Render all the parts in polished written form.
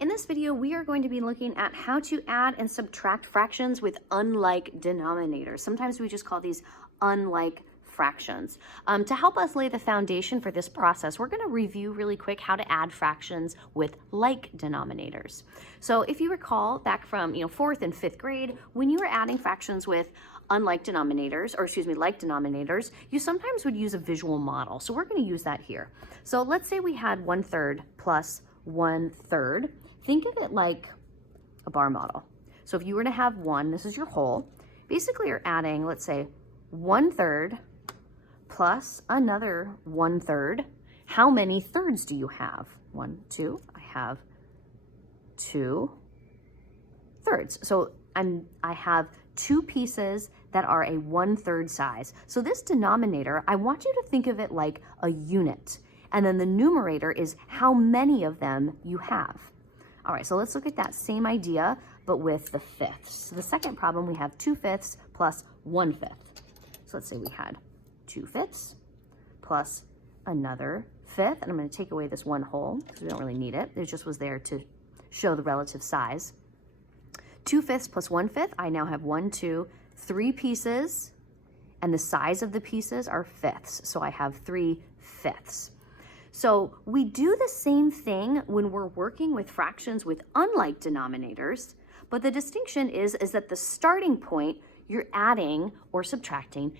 In this video, we are going to be looking at how to add and subtract fractions with unlike denominators. Sometimes we just call these unlike fractions. To help us lay the foundation for this process, we're going to review really quick how to add fractions with like denominators. So if you recall back from 4th and 5th grade, when you were adding fractions with like denominators, you sometimes would use a visual model. So we're going to use that here. So let's say we had 1/3 plus 1/3. Think of it like a bar model. So if you were to have 1, this is your whole. Basically, you're adding, let's say, 1/3 plus another 1/3. How many thirds do you have? 1, 2. I have 2 thirds. So I have 2 pieces that are a 1/3 size. So this denominator, I want you to think of it like a unit. And then the numerator is how many of them you have. All right, so let's look at that same idea, but with the fifths. So the second problem, we have 2/5 plus 1/5. So let's say we had 2/5 plus another fifth, and I'm going to take away this 1 whole because we don't really need it. It just was there to show the relative size. 2/5 plus 1/5, I now have 1, 2, 3 pieces, and the size of the pieces are fifths. So I have 3/5. So we do the same thing when we're working with fractions with unlike denominators, but the distinction is that the starting point, you're adding or subtracting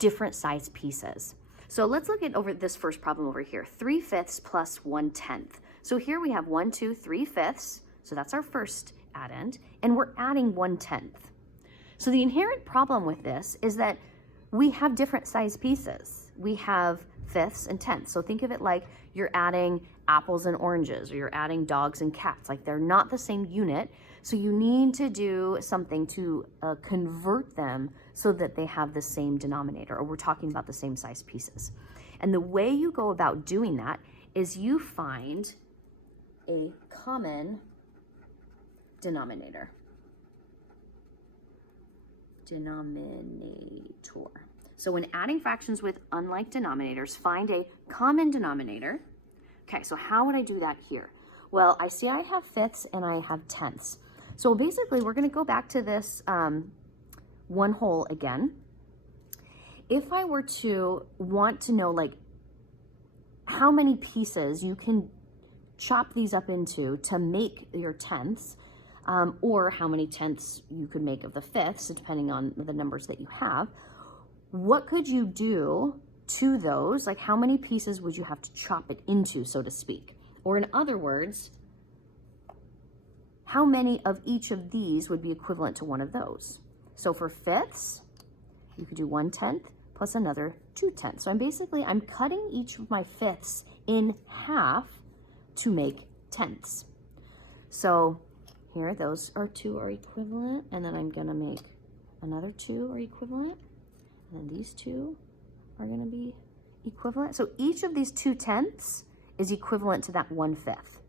different size pieces. So let's look at over this first problem over here, 3/5 plus 1/10. So here we have 1, 2, 3/5. So that's our first addend, and we're adding 1/10. So the inherent problem with this is that we have different size pieces. We have fifths and tenths. So think of it like you're adding apples and oranges, or you're adding dogs and cats. Like they're not the same unit. So you need to do something to convert them so that they have the same denominator, or we're talking about the same size pieces. And the way you go about doing that is you find a common denominator. So when adding fractions with unlike denominators, find a common denominator. Okay, so how would I do that here? Well, I see I have fifths and I have tenths. So basically, we're going to go back to this 1 whole again. If I were to want to know like how many pieces you can chop these up into to make your tenths, or how many tenths you could make of the fifths, depending on the numbers that you have, what could you do to those? Like how many pieces would you have to chop it into, so to speak? Or in other words, how many of each of these would be equivalent to one of those? So for fifths, you could do 1/10 plus another 2/10. So I'm cutting each of my fifths in half to make tenths. So here, those two are equivalent, and then I'm gonna make another 2 are equivalent, and then these 2 are gonna be equivalent. So each of these 2/10 is equivalent to that 1/5.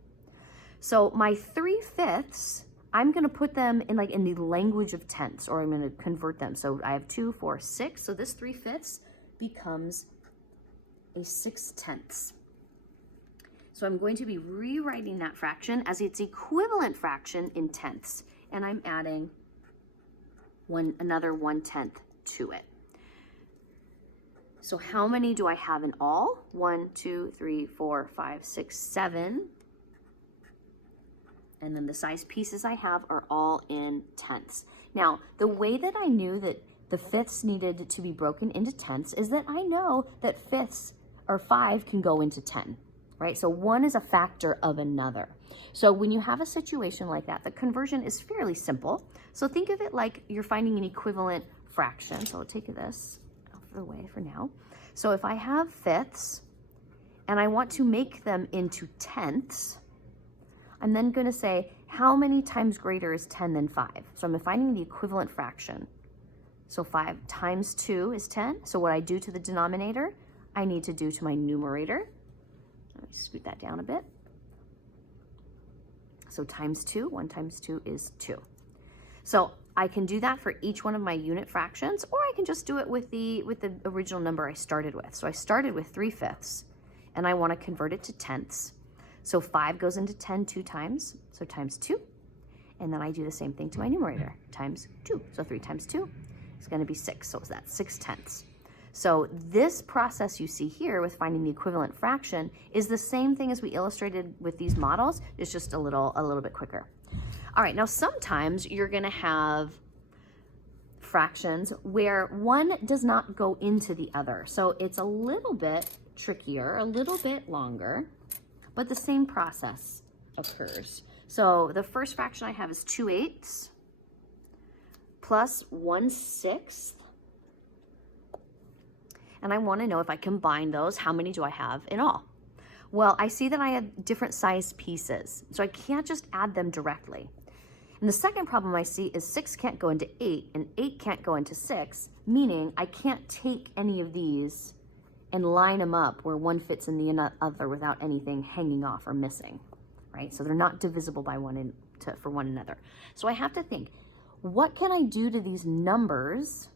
So my 3/5, I'm gonna put them in the language of tenths, or I'm gonna convert them. So I have 2, 4, 6. So this 3/5 becomes a 6/10. So I'm going to be rewriting that fraction as its equivalent fraction in tenths, and I'm adding another 1/10 to it. So how many do I have in all? 1, 2, 3, 4, 5, 6, 7. And then the size pieces I have are all in tenths. Now, the way that I knew that the fifths needed to be broken into tenths is that I know that fifths, or 5, can go into 10, right? So 1 is a factor of another. So when you have a situation like that, the conversion is fairly simple. So think of it like you're finding an equivalent fraction. So I'll take this out of the way for now. So if I have fifths and I want to make them into tenths, I'm then going to say, how many times greater is 10 than 5? So I'm finding the equivalent fraction. So 5 times 2 is 10. So what I do to the denominator, I need to do to my numerator. Let me scoot that down a bit. So times 2, 1 times 2 is 2. So I can do that for each one of my unit fractions, or I can just do it with the original number I started with. So I started with 3/5, and I want to convert it to tenths. So 5 goes into 10 2 times, so times 2. And then I do the same thing to my numerator, times 2. So 3 times 2 is going to be 6, so that's 6/10. So this process you see here with finding the equivalent fraction is the same thing as we illustrated with these models. It's just a little bit quicker. All right, now sometimes you're going to have fractions where one does not go into the other. So it's a little bit trickier, a little bit longer, but the same process occurs. So the first fraction I have is 2/8 plus 1/6. And I want to know if I combine those, how many do I have in all? Well, I see that I have different sized pieces, so I can't just add them directly. And the second problem I see is 6 can't go into 8, and 8 can't go into 6, meaning I can't take any of these and line them up where one fits in the other without anything hanging off or missing, right? So they're not divisible by for one another. So I have to think, what can I do to these numbers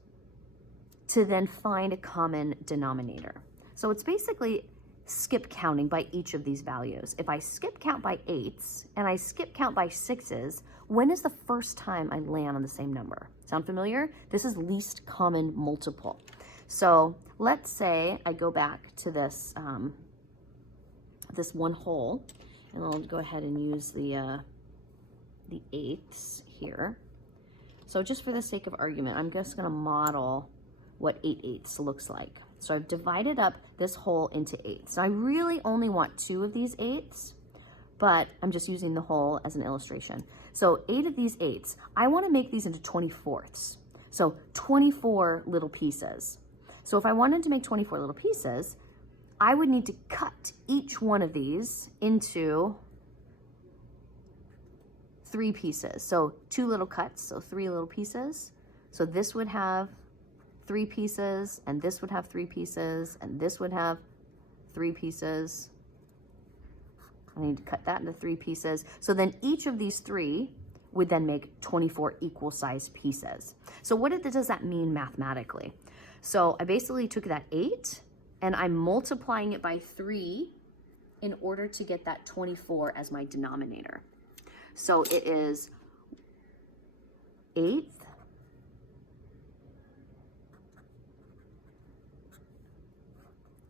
to then find a common denominator? So it's basically skip counting by each of these values. If I skip count by 8s and I skip count by 6s, when is the first time I land on the same number? Sound familiar? This is least common multiple. So let's say I go back to this, this one whole, and I'll go ahead and use the 8s here. So just for the sake of argument, I'm just going to model what 8/8 looks like. So I've divided up this whole into 8s. So I really only want 2 of these 8s, but I'm just using the whole as an illustration. So 8 of these 8s, I want to make these into 24ths. So 24 little pieces. So if I wanted to make 24 little pieces, I would need to cut each one of these into 3 pieces. So 2 little cuts, so 3 little pieces. So this would have 3 pieces, and this would have 3 pieces, and this would have 3 pieces. I need to cut that into 3 pieces. So then each of these 3 would then make 24 equal sized pieces. So what does that mean mathematically? So I basically took that 8 and I'm multiplying it by 3 in order to get that 24 as my denominator. So it is 8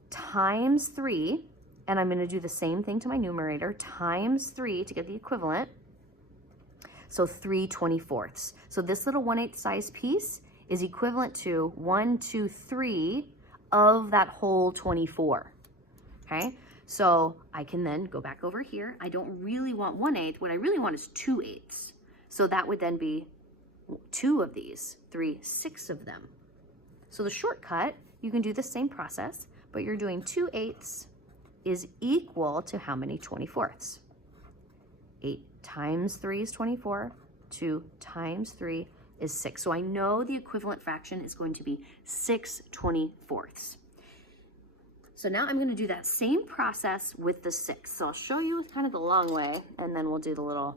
times 3, and I'm going to do the same thing to my numerator, times 3 to get the equivalent. So 3 24ths. So this little 1/8 size piece is equivalent to 1, 2, 3 of that whole 24. Okay, so I can then go back over here. I don't really want 1/8. What I really want is 2/8. So that would then be 2 of these, 3 6 of them. So the shortcut, you can do the same process, but you're doing 2/8 is equal to how many 24ths? 8 times 3 is 24. 2 times 3 is 6. So I know the equivalent fraction is going to be 6 24ths. So now I'm going to do that same process with the 6. So I'll show you kind of the long way, and then we'll do the little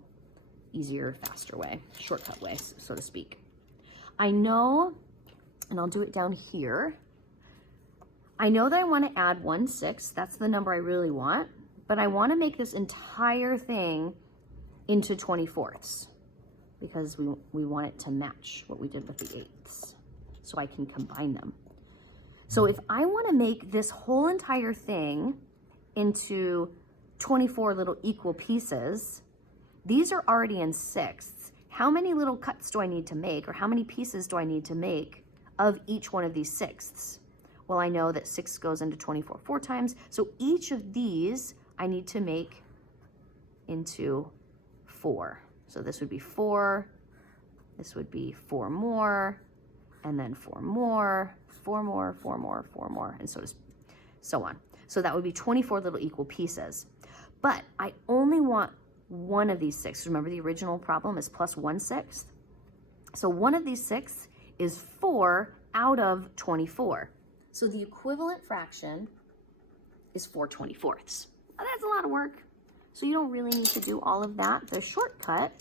easier, faster way, shortcut way, so to speak. I know, and I'll do it down here, I know that I want to add 1/6. That's the number I really want, but I want to make this entire thing into 24ths because we want it to match what we did with the 8s, so I can combine them. So if I want to make this whole entire thing into 24 little equal pieces, these are already in 6ths. How many little cuts do I need to make, or how many pieces do I need to make of each one of these 6ths? Well, I know that 6 goes into 24 4 times, so each of these I need to make into 4. So this would be 4, this would be 4 more, and then 4 more, 4 more, 4 more, 4 more, and so on. So that would be 24 little equal pieces. But I only want one of these 6. Remember, the original problem is plus 1/6. So one of these 6 is 4 out of 24. So the equivalent fraction is 4 24ths. Now, that's a lot of work. So you don't really need to do all of that. The shortcut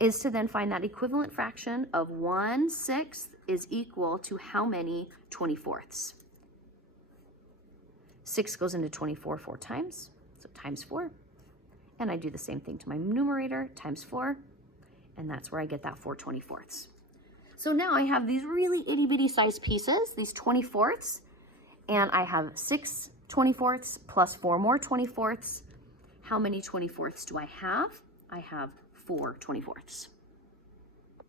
is to then find that equivalent fraction of 1/6 is equal to how many 24ths? 6 goes into 24 4 times, so times 4. and I do the same thing to my numerator, times 4, and that's where I get that 4 24ths. So now I have these really itty bitty sized pieces, these 24ths, and I have 6 24ths plus 4 more 24ths. How many 24ths do I have? I have 4 24ths.